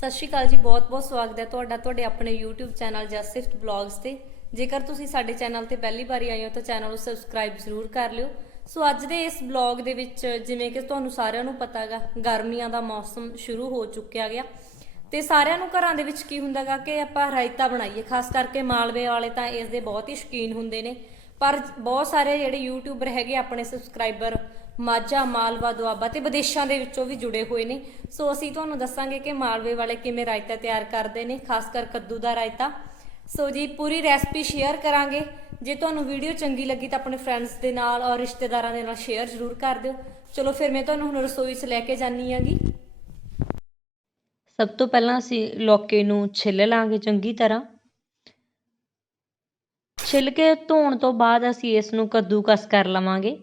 ਸਤਿ ਸ਼੍ਰੀ ਅਕਾਲ ਜੀ ਬਹੁਤ-ਬਹੁਤ ਸਵਾਗਤ ਹੈ ਤੁਹਾਡਾ, ਤੁਹਾਡੇ ਆਪਣੇ YouTube ਚੈਨਲ ਜਸਟਿਫਟ ਬਲੌਗਸ ਤੇ। ਜੇਕਰ ਤੁਸੀਂ ਸਾਡੇ ਚੈਨਲ ਤੇ ਪਹਿਲੀ ਵਾਰੀ ਆਏ ਹੋ ਤਾਂ ਚੈਨਲ ਨੂੰ ਸਬਸਕ੍ਰਾਈਬ ਜ਼ਰੂਰ ਕਰ ਲਿਓ। ਸੋ ਅੱਜ ਦੇ ਇਸ ਬਲੌਗ ਦੇ ਵਿੱਚ ਜਿਵੇਂ ਕਿ ਤੁਹਾਨੂੰ ਸਾਰਿਆਂ ਨੂੰ ਪਤਾ ਹੈਗਾ, ਗਰਮੀਆਂ ਦਾ ਮੌਸਮ ਸ਼ੁਰੂ ਹੋ ਚੁੱਕਿਆ ਗਿਆ। ਤੇ ਸਾਰਿਆਂ ਨੂੰ ਘਰਾਂ ਦੇ ਵਿੱਚ ਕੀ ਹੁੰਦਾਗਾ ਕਿ ਆਪਾਂ ਰਾਇਤਾ ਬਣਾਈਏ। ਖਾਸ ਕਰਕੇ ਮਾਲਵੇ ਵਾਲੇ ਤਾਂ ਇਸ ਦੇ ਬਹੁਤ ਹੀ ਸ਼ੌਕੀਨ ਹੁੰਦੇ ਨੇ। ਪਰ ਬਹੁਤ ਸਾਰੇ ਜਿਹੜੇ ਯੂਟਿਊਬਰ ਹੈਗੇ ਆਪਣੇ ਸਬਸਕ੍ਰਾਈਬਰ ਮਾਝਾ, ਮਾਲਵਾ, ਦੁਆਬਾ ਤੇ ਵਿਦੇਸ਼ਾਂ ਦੇ ਵਿੱਚੋਂ ਵੀ ਜੁੜੇ ਹੋਏ ਨੇ। ਸੋ ਅਸੀਂ ਤੁਹਾਨੂੰ ਦੱਸਾਂਗੇ ਕਿ ਮਾਲਵੇ ਵਾਲੇ ਕਿਵੇਂ ਰਾਇਤਾ ਤਿਆਰ ਕਰਦੇ ਨੇ, ਖਾਸ ਕਰ ਕੱਦੂ ਦਾ ਰਾਇਤਾ। ਸੋ ਜੀ, ਪੂਰੀ ਰੈਸਪੀ ਸ਼ੇਅਰ ਕਰਾਂਗੇ। ਜੇ ਤੁਹਾਨੂੰ ਵੀਡੀਓ ਚੰਗੀ ਲੱਗੀ ਤਾਂ ਆਪਣੇ ਫਰੈਂਡਸ ਦੇ ਨਾਲ ਔਰ ਰਿਸ਼ਤੇਦਾਰਾਂ ਦੇ ਨਾਲ ਸ਼ੇਅਰ ਜ਼ਰੂਰ ਕਰ ਦਿਓ। ਚਲੋ ਫਿਰ ਮੈਂ ਤੁਹਾਨੂੰ ਹੁਣ ਰਸੋਈ 'ਚ ਲੈ ਕੇ ਜਾਨੀ ਆਂਗੀ ਸਭ ਤੋਂ ਪਹਿਲਾਂ ਅਸੀਂ ਲੌਕੇ ਨੂੰ ਛਿੱਲ ਲਾਂਗੇ ਚੰਗੀ ਤਰ੍ਹਾਂ। ਛਿੱਲ ਕੇ ਧੋਣ ਤੋਂ ਬਾਅਦ ਅਸੀਂ ਇਸ ਨੂੰ ਕੱਦੂਕਸ ਕਰ ਲਵਾਂਗੇ।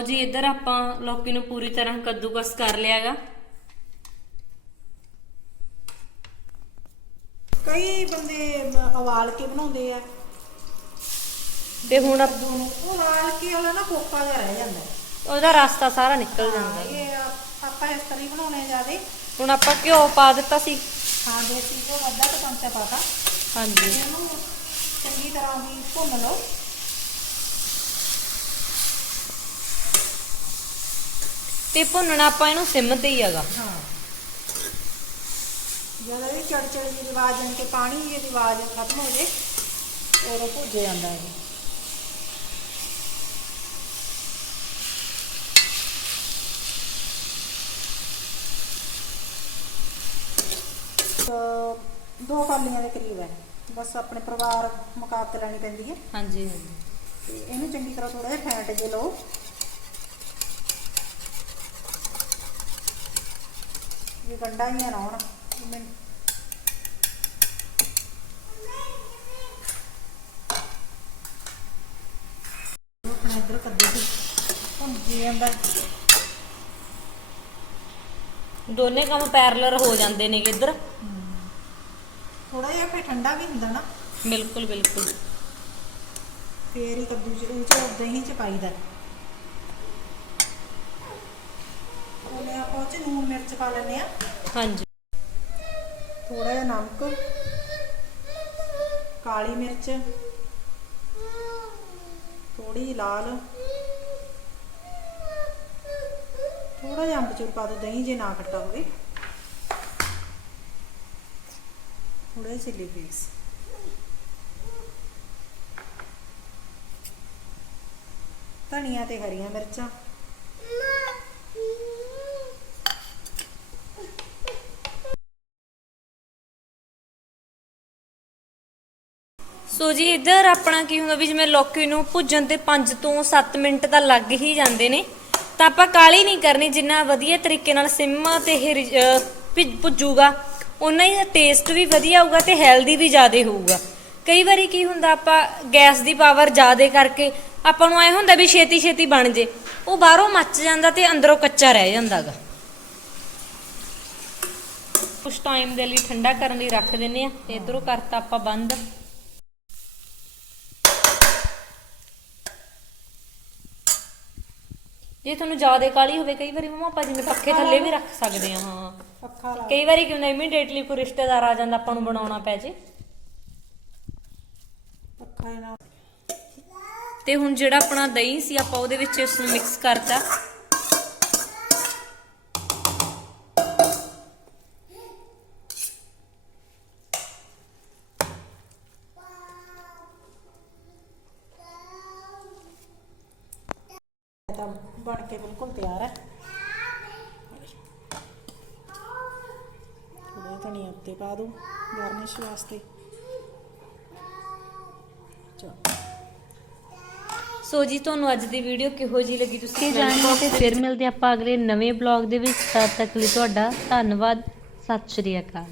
ਲੋ ਜੀ ਇੱਧਰ ਆਪਾਂ ਲੌਕੀ ਨੂੰ ਪੂਰੀ ਤਰ੍ਹਾਂ ਕੱਦੂਕਸ ਕਰ ਲਿਆਗਾ ਕਈ ਬੰਦੇ ਉਬਾਲ ਕੇ ਬਣਾਉਂਦੇ ਆ। ਤੇ ਹੁਣ ਆਪ- ਨੂੰ ਉਬਾਲ ਕੇ ਵਾਲਾ ਨਾ ਕੋਕਾ ਜਿਹਾ ਰਹਿ ਜਾਂਦਾ। ਉਹਦਾ ਰਸਤਾ ਸਾਰਾ ਨਿਕਲ ਜਾਂਦਾ। ਹੈ। ਇਹ ਆ- ਆਪਾਂ ਇਸ ਤਰ੍ਹਾਂ ਹੀ ਬਣਾਉਣੇ ਜਿਆਦੇ। ਹੁਣ ਆਪਾਂ ਘਿਓ ਪਾ ਦਿੱਤਾ ਸੀ। ਹਾਂ ਦੇਸੀ ਘਿਓ ਅੱਧਾ ਕੁ ਚਮਚਾ ਪਾਤਾ ਹਾਂਜੀ। ਇਹਨੂੰ ਚੰਗੀ ਤਰ੍ਹਾਂ ਵੀ ਭੁੰਨ ਲਓ। ਤੇ ਭੁੰਨਣਾ ਆਪਾਂ ਇਹਨੂੰ ਸਿਮ ਤੇ ਹੀ ਹੈਗਾ। ਹਾਂ। ਜਦੋਂ ਇਹ ਚੜ ਚੜ ਦੀ ਆਵਾਜ਼ ਜਾਣ ਕੇ ਪਾਣੀ ਦੀ ਆਵਾਜ਼ ਖਤਮ ਹੋ ਜੇ ਉਦੋਂ ਭੁੱਜ ਜਾਂਦਾ ਹੈ ਅਹ ਦੋ ਕਾਲੀਆਂ ਦੇ ਕਰੀਬ ਹੈ। ਬਸ ਆਪਣੇ ਪਰਿਵਾਰ ਮੁਕਾਬਤੇ ਲੈਣੀ ਪੈਂਦੀ ਹੈ। ਹਾਂਜੀ। ਹਾਂਜੀ ਤੇ ਇਹਨੂੰ ਚੰਗੀ ਤਰ੍ਹਾਂ ਥੋੜਾ ਜਿਹਾ ਫੈਂਟ ਕੇ ਲਓ। ਗੰਡਾ ਹੀ ਨਾ ਹੋਣ। ਮੈਂ ਆਪਣਾ ਇੱਧਰ ਕੱਦੂ ਦੀ ਹੁਣ ਜੀ ਜਾਂਦਾ ਦੋਨੇ ਕੰਮ ਪੈਰਲਰ ਹੋ ਜਾਂਦੇ ਨੇ ਇੱਧਰ? ਥੋੜਾ ਜਿਹਾ ਫੇ ਠੰਡਾ ਵੀ ਹੁੰਦਾ ਨਾ। ਬਿਲਕੁਲ ਬਿਲਕੁਲ। ਫੇਰ ਹੀ ਕੱਦੂ ਚ ਉਹ ਚ ਦਹੀਂ ਚ ਪਾਈਦਾ। ਆਪਾਂ ਉਹ ਚ ਨੂਨ ਮਿਰਚ ਪਾ ਲੈਂਦੇ ਆ ਹਾਂਜੀ। ਥੋੜਾ ਜਿਹਾ ਨਮਕ ਕਾਲੀ ਮਿਰਚ ਥੋੜੀ ਲਾਲ। ਥੋੜਾ ਜਿਹਾ ਅੰਬਚੂਰ ਪਾ ਦੋ ਦਹੀਂ ਜੇ ਨਾ ਖੱਟਾ ਹੋਵੇ। ਥੋੜਾ ਜਿਹਾ ਚਿੱਲੀ ਫਲੇਕਸ ਧਨੀਆ ਤੇ ਹਰੀਆਂ ਮਿਰਚਾਂ। ਸੋ ਜੀ, ਇੱਧਰ ਆਪਣਾ ਕੀ ਹੁੰਦਾ ਵੀ ਜਿਵੇਂ ਲੌਕੀ ਨੂੰ ਭੁੱਜਣ ਤੇ 5 ਤੋਂ 7 ਮਿੰਟ ਤਾਂ ਲੱਗ ਹੀ ਜਾਂਦੇ ਨੇ, ਤਾਂ ਆਪਾਂ ਕਾਲੀ ਨਹੀਂ ਕਰਨੀ, ਜਿੰਨਾ ਵਧੀਆ ਤਰੀਕੇ ਨਾਲ ਸਿਮ ਤੇ ਇਹ ਭੁੱਜੂਗਾ ਉਨਾ ਹੀ ਟੇਸਟ ਵੀ ਵਧੀਆ ਹੋਊਗਾ ਤੇ ਹੈਲਦੀ ਵੀ ਜ਼ਿਆਦਾ ਹੋਊਗਾ। ਕਈ ਵਾਰੀ ਕੀ ਹੁੰਦਾ, ਆਪਾਂ ਗੈਸ ਦੀ ਪਾਵਰ ਜ਼ਿਆਦਾ ਕਰਕੇ ਆਪਾਂ ਨੂੰ ਐ ਹੁੰਦਾ ਵੀ ਛੇਤੀ ਛੇਤੀ ਬਣ ਜੇ, ਉਹ ਬਾਹਰੋਂ ਮੱਚ ਜਾਂਦਾ ਤੇ ਅੰਦਰੋਂ ਕੱਚਾ ਰਹਿ ਜਾਂਦਾਗਾ। ਕੁਝ ਟਾਈਮ ਦੇ ਲਈ ਠੰਡਾ ਕਰਨ ਲਈ ਰੱਖ ਦਿੰਨੇ ਆ ਤੇ ਇਧਰੋਂ ਕਰਤਾ ਆਪਾਂ ਬੰਦ। ਜੇ ਤੁਹਾਨੂੰ ਜ਼ਿਆਦਾ ਕਾਲੀ ਹੋਵੇ ਕਈ ਵਾਰੀ ਮਮਾ ਆਪਾਂ ਜਿਵੇਂ ਪੱਖੇ ਥੱਲੇ ਵੀ ਰੱਖ ਸਕਦੇ ਆ ਹਾਂ। ਪੱਖਾ ਲਾ ਕਈ ਵਾਰੀ ਕੀ ਹੁੰਦਾ ਇਮੀਡੀਏਟਲੀ ਕੋਈ ਰਿਸ਼ਤੇਦਾਰ ਆ ਜਾਂਦਾ ਆਪਾਂ ਨੂੰ ਬਣਾਉਣਾ ਪੈ ਜੇ। ਪੱਖਾ ਤੇ ਹੁਣ ਜਿਹੜਾ ਆਪਣਾ ਦਹੀਂ ਸੀ ਆਪਾਂ ਉਹਦੇ ਵਿੱਚ ਇਸ ਨੂੰ ਮਿਕਸ ਕਰਤਾ। ਬਣ ਕੇ ਬਿਲਕੁਲ ਤਿਆਰ ਹੈ ਥੋੜਾ ਧਨੀਆ ਉੱਤੇ ਪਾ ਦੋ ਗਾਰਨਿਸ਼ ਵਾਸਤੇ। ਚਲੋ। ਸੋ ਜੀ ਤੁਹਾਨੂੰ ਅੱਜ ਦੀ ਵੀਡੀਓ ਕਿਹੋ ਜੀ ਲੱਗੀ ਤੁਸੀਂ ਤੇ ਜਾਣਗੇ ਤੇ ਫਿਰ ਮਿਲਦੇ ਆਪਾਂ ਅਗਲੇ ਨਵੇਂ ਬਲੌਗ ਦੇ ਵਿੱਚ। ਤਦ ਤੱਕ ਲਈ ਤੁਹਾਡਾ ਧੰਨਵਾਦ। ਸਤਿ ਸ਼੍ਰੀ ਅਕਾਲ।